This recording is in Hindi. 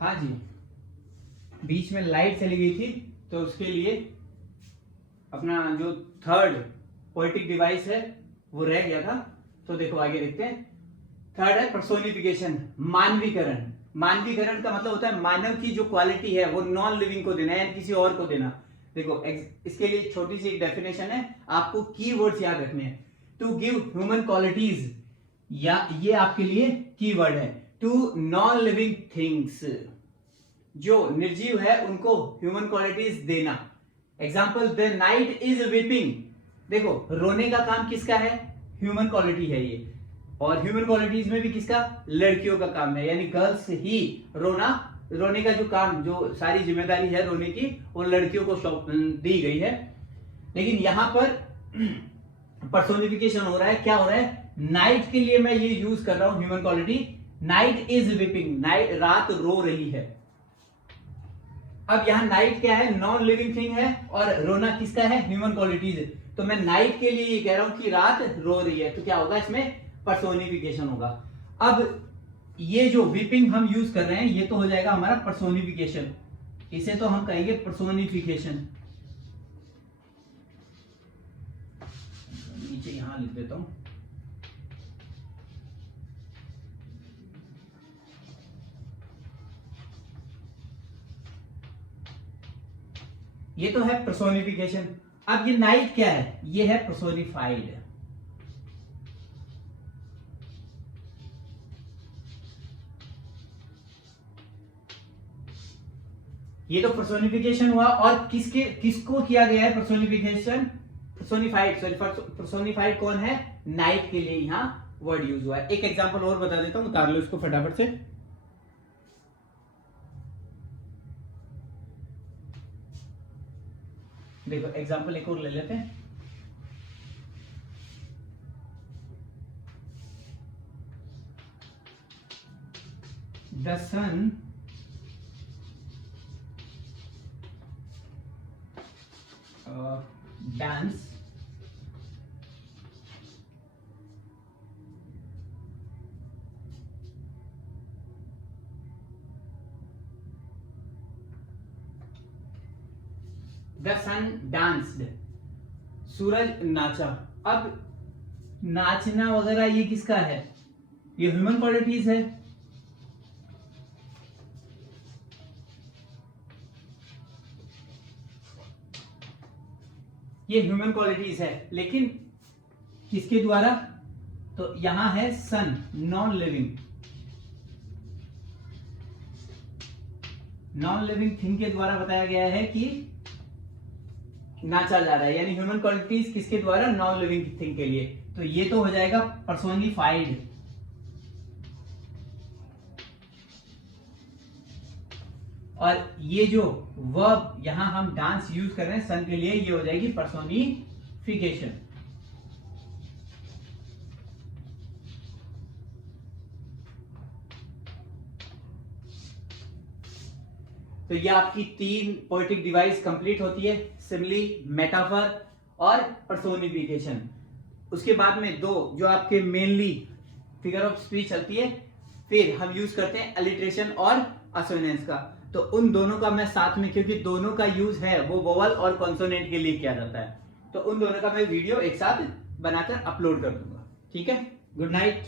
हाँ जी, बीच में लाइट चली गई थी तो उसके लिए अपना जो थर्ड पोएटिक डिवाइस है वो रह गया था। तो देखो आगे देखते हैं। थर्ड है पर्सोनिफिकेशन, मानवीकरण। मानवीकरण का मतलब होता है मानव की जो क्वालिटी है वो नॉन लिविंग को देना है, किसी और को देना। देखो इसके लिए छोटी सी एक डेफिनेशन है, आपको कीवर्ड्स याद रखने हैं। टू गिव ह्यूमन क्वालिटीज, या ये आपके लिए कीवर्ड है, टू नॉन लिविंग थिंग्स, जो निर्जीव है उनको ह्यूमन क्वालिटीज देना। Example, the night is weeping. देखो रोने का काम किसका है? ह्यूमन क्वालिटी है ये। और ह्यूमन क्वालिटीज में भी किसका? लड़कियों का काम है, यानी गर्ल्स ही रोने का जो काम, जो सारी जिम्मेदारी है रोने की, वो लड़कियों को दी गई है। लेकिन यहां पर पर्सोनिफिकेशन हो रहा है। क्या हो रहा है? नाइट के लिए मैं ये यूज कर रहा हूं human quality, night is weeping, night रात रो रही है। अब यहां नाइट क्या है? नॉन लिविंग थिंग है, और रोना किसका है? Human qualities. तो मैं नाइट के लिए ये कह रहा हूं कि रात रो रही है, तो क्या होगा इसमें? पर्सोनिफिकेशन होगा। अब ये जो वीपिंग हम यूज कर रहे हैं ये तो हो जाएगा हमारा पर्सोनिफिकेशन, इसे तो हम कहेंगे पर्सोनिफिकेशन। नीचे यहां लिख देता हूं। ये तो है पर्सोनिफिकेशन। अब ये नाइट क्या है? ये है पर्सोनिफाइड। ये तो पर्सोनिफिकेशन हुआ, और किसको किया गया है पर्सोनिफिकेशन? पर्सोनिफाइड। सॉरी, पर्सोनिफाइड कौन है? नाइट के लिए यहां वर्ड यूज हुआ है। एक एग्जांपल और बता देता हूं, उतार लो इसको फटाफट से। देखो एग्जांपल एक और ले लेते हैं। The sun dance the sun danced, सूरज नाचा। अब नाचना वगैरह ये किसका है? ये ह्यूमन क्वालिटीज है। ये ह्यूमन क्वालिटीज है, लेकिन किसके द्वारा? तो यहां है sun, non living, non living thing के द्वारा बताया गया है कि नाचा जा रहा है, यानी ह्यूमन क्वालिटीज किसके द्वारा? नॉन लिविंग थिंग के लिए। तो ये तो हो जाएगा पर्सोनिफाइड। और ये जो वर्ब यहां हम डांस यूज कर रहे हैं सन के लिए, ये हो जाएगी पर्सोनिफिकेशन। तो ये आपकी 3 पोएटिक डिवाइस कंप्लीट होती है, सिमिली, मेटाफर और पर्सोनिफिकेशन। उसके बाद में 2 जो आपके मेनली फिगर ऑफ स्पीच चलती है, फिर हम यूज करते हैं अलिट्रेशन और असोनेंस का। तो उन दोनों का मैं साथ में, क्योंकि दोनों का यूज है वो वोवल और कॉन्सोनेंट के लिए किया जाता है, तो उन दोनों का मैं वीडियो एक साथ बनाकर अपलोड कर दूंगा। ठीक है, गुड नाइट।